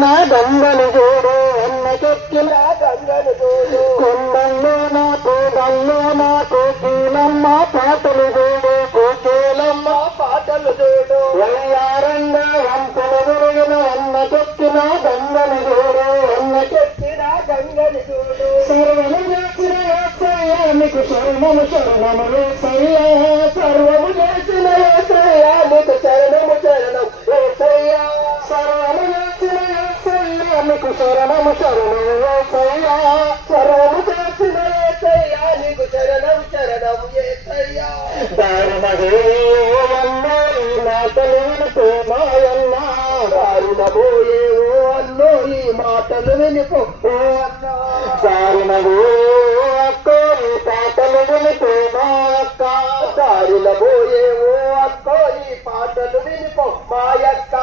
చెక్కిన గంగను చూడు అన్న చెక్కిన గంగను చూడు కొండల్లో నా కోడల్లో నా కోకిలమ్మ పాటలు చూడు కోకిలమ్మ పాటలు చూడు వయ్యారంగా వంపులు విరిగిన అన్న చెక్కిన గంగను చూడు అన్న చెక్కిన గంగను చూడు సర్వము చేసిన యేసయ్య నీకు శరణము శరణము యేసయ్య సర్వము చేసిన యేసయ్య నీకు శరణము శరణం యేసయ్య సర్వము చేసిన యేసయ్య నీకు శరణము శరణం యేసయ్య సర్వము చేసిన యేసయ్య నీకు శరణం శరణం యేసయ్య దారుణమేవన్నో ఈ మాటలు వినుకో మాయన్న దారుణమోయేవో అన్నో ఈ మాటలు వినుకో ఓ అన్న దారుణమో అక్కో ఈ పాటలు వినుకో మా అక్క దారుణమోయేవో అక్కో ఈ పాటలు వినుకో మా అక్క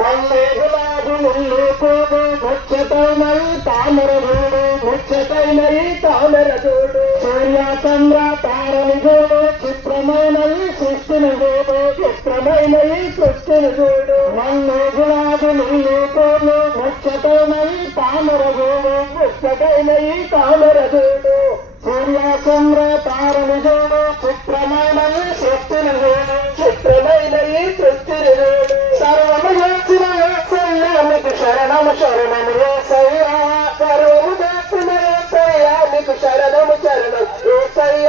మళ్ళీ గులాబీ ముళ్ళు పోదు ముచ్చటైనై తామర చూడు ముచ్చటైనై తామర చూడు సూర్య చంద్ర తారని చూడు చిత్రమైనై సృష్టిని చూడు చిత్రమైనై సృష్టిని చూడు మళ్ళీ గులాబీ ముళ్ళు పోదు ముచ్చటైనై తామర చూడు ముచ్చటైనై తామర చూడు సూర్య చంద్ర తారని చూడు చిత్రమైనై సృష్టిని చూడు చిత్రమైనై సృష్టిని చూడు సర్వము చేసిన యేసయ్య నీకు శరణము శరణము యేసయ్య సర్వము చేసిన యేసయ్య నీకు శరణము శరణం యేసయ్య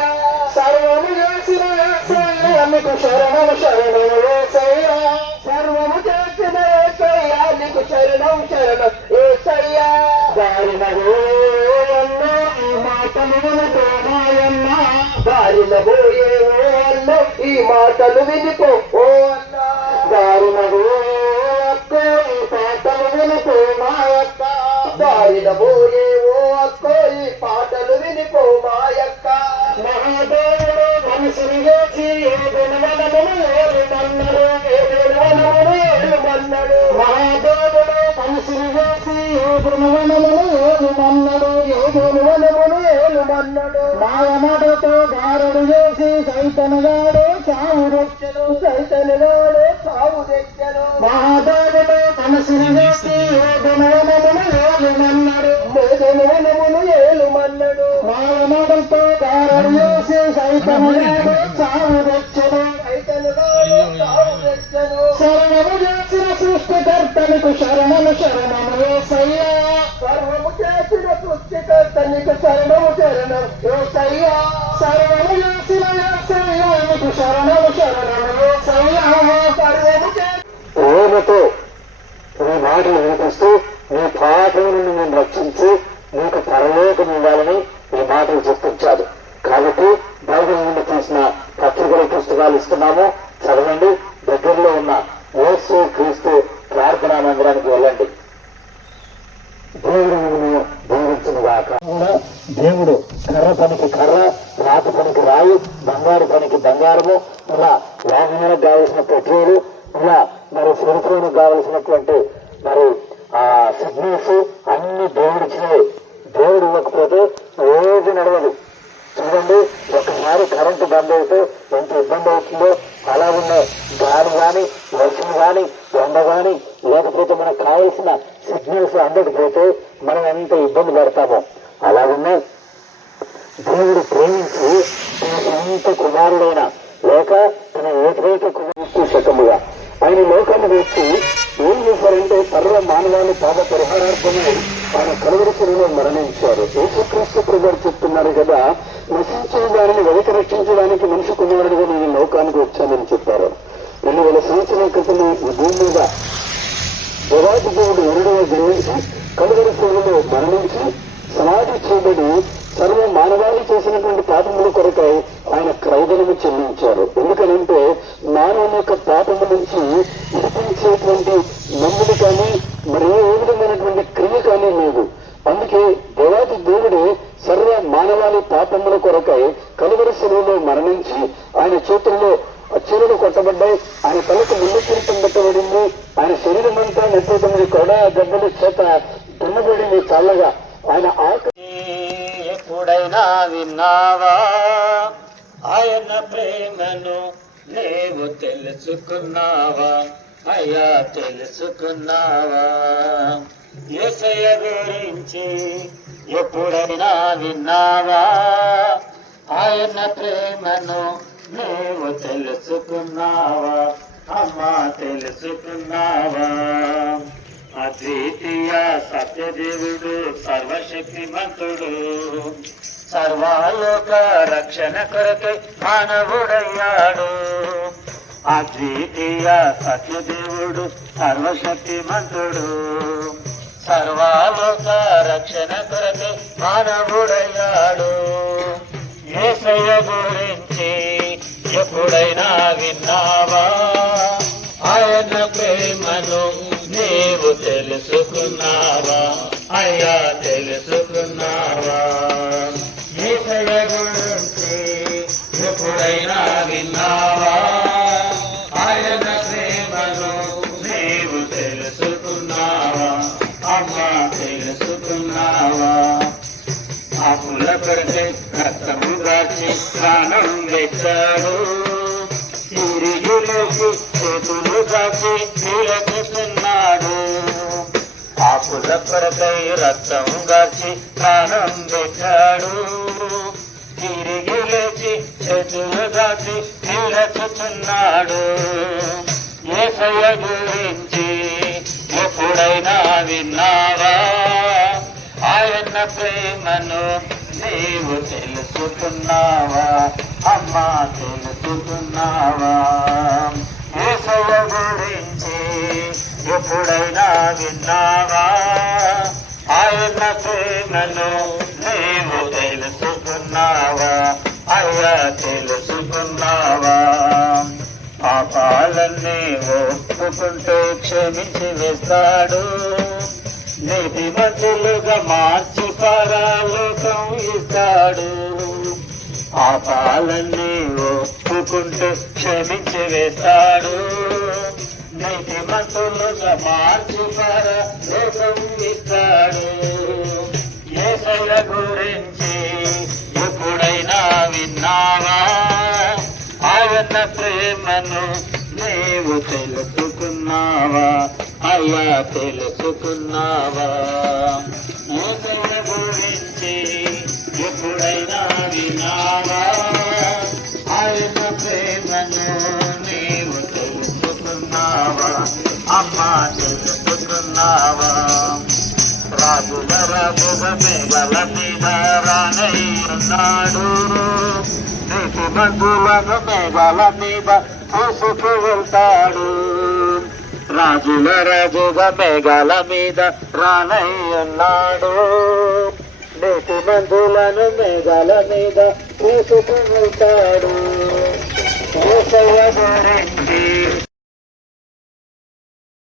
సర్వము చేసిన యేసయ్య నీకు శరణము శరణము యేసయ్య సర్వము చేసిన యేసయ్య నీకు శరణం శరణం యేసయ్య దారినబోయన్నో ఈ మాటలు వినుకో మాయన్న దారినబోయేవో అన్నో ఈ మాటలు వినుకో ఓ అన్న దారినబో అక్కో ఈ పాటలు వినుకో మాయక్క దారినబోయేవో అక్కో ఈ పాటలు వినుకో మాయక్క మహాదేవుడు మనుషుని చేసి ఏ గుణవనమును ఏలుమన్నడు ఏ గుణవనమును ఏలుమన్నడు మహాదేవుడు మనుషుని చేసి ఏ గుణవనమును ఏలుమన్నడు ఏ గుణవనమును ఏలుమన్నడు మాయమడతో గారడు చేసి సైతనుగాడు చావు తెచ్చను సైతనుగాడు చావు తెచ్చను మహాదేవుడు మనసుని చేసి ఏ గుణవనమును ఏలుమన్నడు ఏ గుణవనమును ఏలుమన్నడు మాయమడతో గారడు చేసి సైతనుగాడు చావు తెచ్చను సైతనుగాడు చావు తెచ్చను సర్వము చేసిన సృష్టికర్తనికి శరణము శరణము యేసయ్య సర్వము చేసిన సృష్టికర్తనికి శరణము శరణం యేసయ్య సర్వము చేసిన యేసయ్య నీకు శరణము శరణము యేసయ్య సర్వము ప్రేమతో నీ మాటలు వినిపిస్తూ నీ పాపం నుండి నేను రక్షించి నీకు పరలోకం ఇవ్వాలని ఈ మాటలు చెప్పించాడు. కాబట్టి బైబిల్ నుండి తీసిన పత్రికల పుస్తకాలు ఇస్తున్నాము, చదవండి. దగ్గరలో ఉన్న యేసు క్రీస్తు ప్రార్థనా మందిరానికి వెళ్ళండి. దేవుడు మిమ్మల్ని దీవించునుగాక. దేవుడు కర్ర పనికి కర్ర, రాతి పనికి రాయి, బంగారు పనికి బంగారము, ఇలా వాహనానికి కావలసిన పెట్రోలు, ఇలా మరి సెల్ ఫోన్ కావలసినటువంటి మరి ఆ సిగ్నల్స్ అన్ని దేవుడిచ్చినవి. దేవుడు ఇవ్వకపోతే ఏది నడవదు. చూడండి, ఒకసారి కరెంటు బంద్ అయితే ఎంత ఇబ్బంది అవుతుందో. అలా ఉన్నాయి గాలి కానీ, వర్షం కానీ, ఎండ కానీ, లేకపోతే మనకు కావలసిన సిగ్నల్స్ అందకపోతే మనం ఎంత ఇబ్బంది పడతామో. అలాగనే దేవుడు ప్రేమించి తన సొంత కుమారుడైన లేక తన ఏకైక కుమారుడు శకముగా ఆయన లోకాన్ని వచ్చి ఏం చేశారంటే సర్వ మానవాళి పాప పరిహారార్థము ఆయన కలువరి శిలువలో మరణించారు. యేసుక్రీస్తు ప్రభువు చెప్తున్నారు కదా, నశించిన దానిని వెనక రక్షించడానికి మనిషి కుమారుడిగా నేను లోకానికి వచ్చానని చెప్పారు. 2000 సంవత్సరాల క్రితం ఈ భూమి మీద దేవాది దేవుడు ఎరుడుగా జన్మించి కలువరి శిలువలో మరణించి సమాధి చేయబడి సర్వ మానవాళి చేసినటువంటి పాపముల కొరకై ఆయన క్రయధనము చెల్లించారు. ఎందుకనంటే మానవుని యొక్క పాపము నుంచి విడిపించేటువంటి నమ్ముడు కానీ మరే విధమైనటువంటి క్రియ కానీ లేదు. అందుకే దేవాది దేవుడే సర్వ మానవాళి పాపముల కొరకై కలువరి శిలువలో మరణించి ఆయన చేతుల్లో చీరలు కొట్టబడ్డాయి, ఆయన తలకు ముళ్ళు కిరీటం పెట్టబడింది, ఆయన శరీరం అంతా 39 కొడ గడ్డల చేత దున్నబడింది చల్లగా. ఆయన ఎప్పుడైనా విన్నావా ఆయన ప్రేమను, నీవు తెలుసుకున్నావా? అయ్యా అయ్యా తెలుసుకున్నావా? యేసయ్య గురించి ఎప్పుడైనా విన్నావా? ఆయన ప్రేమను నీవు తెలుసుకున్నావా? అమ్మా తెలుసుకున్నావా? అద్వితీయ సత్యదేవుడు సర్వశక్తిమంతుడు సర్వలోక రక్షణ కొరకై మానవుడయ్యాడు. అద్వితీయ సత్యదేవుడు సర్వశక్తిమంతుడు సర్వలోక రక్షణ కొరకై మానవుడయ్యాడు. యేసయ్య గురించి ఎప్పుడైనా విన్నావా? ఆయన ప్రేమను నీవు తెలుసుకున్నావా? అయ్యా తెలుసుకున్నావా? యేసయ్య గురించి ఎప్పుడైనా విన్నావా? ఆయన ప్రేమను నీవు తెలుసుకున్నావా? అమ్మా తెలుసుకున్నావా? పాపుల కొరకై రక్తము గార్చి ప్రాణం పెట్టాడు. తిరిగిలోకి చేతులు దాచి నిలచుతున్నాడు. పాపుల కొరకై రక్తం గార్చి ప్రాణం పెట్టాడు. తిరిగి లేచి చేతులు దాచి నిలచుతున్నాడు. యేసయ్య గురించి ఎప్పుడైనా విన్నావా? ఆయన ప్రేమను నీవు తెలుసుకున్నావా? అమ్మా తెలుసుకున్నావా? యేసయ్య గురించి ఎప్పుడైనా విన్నావా? ఆయన ప్రేమను నీవు తెలుసుకున్నావా? అయ్యా తెలుసుకున్నావా? పాపాలన్నీ ఒప్పుకుంటే క్షమించి వేస్తాడు. నీతిమంతులుగా మార్చి పరలోకం ఇస్తాడు. పాపాలన్నీ ఒప్పుకుంటే క్షమించి వేస్తాడు. నీతిమంతులుగా మార్చి పరలోకం ఇస్తాడు. యేసయ్య గురించి ఎప్పుడైనా విన్నావా? ఆయన ప్రేమను నీవు తెలుసుకున్నావా? అయ్యా తెలుసుకున్నావా? యేసయ్య గురించి ఎప్పుడైనా విన్నావా? ఆయన ప్రేమను నీవు తెలుసుకున్నావా? అమ్మా తెలుసుకున్నావా? రాజుల రాజుగా మేఘల మీద రానయ్యున్నాడు. నీతిమంతులను మేఘాల మీద తీసుకు వెళ్తాడు. రాజుల రాజుగా మేఘాల మీద రానయ్యున్నాడు. నీతిమంతులను మేఘాల మీద తీసుకు వెళ్తాడు. యేసయ్య గురించి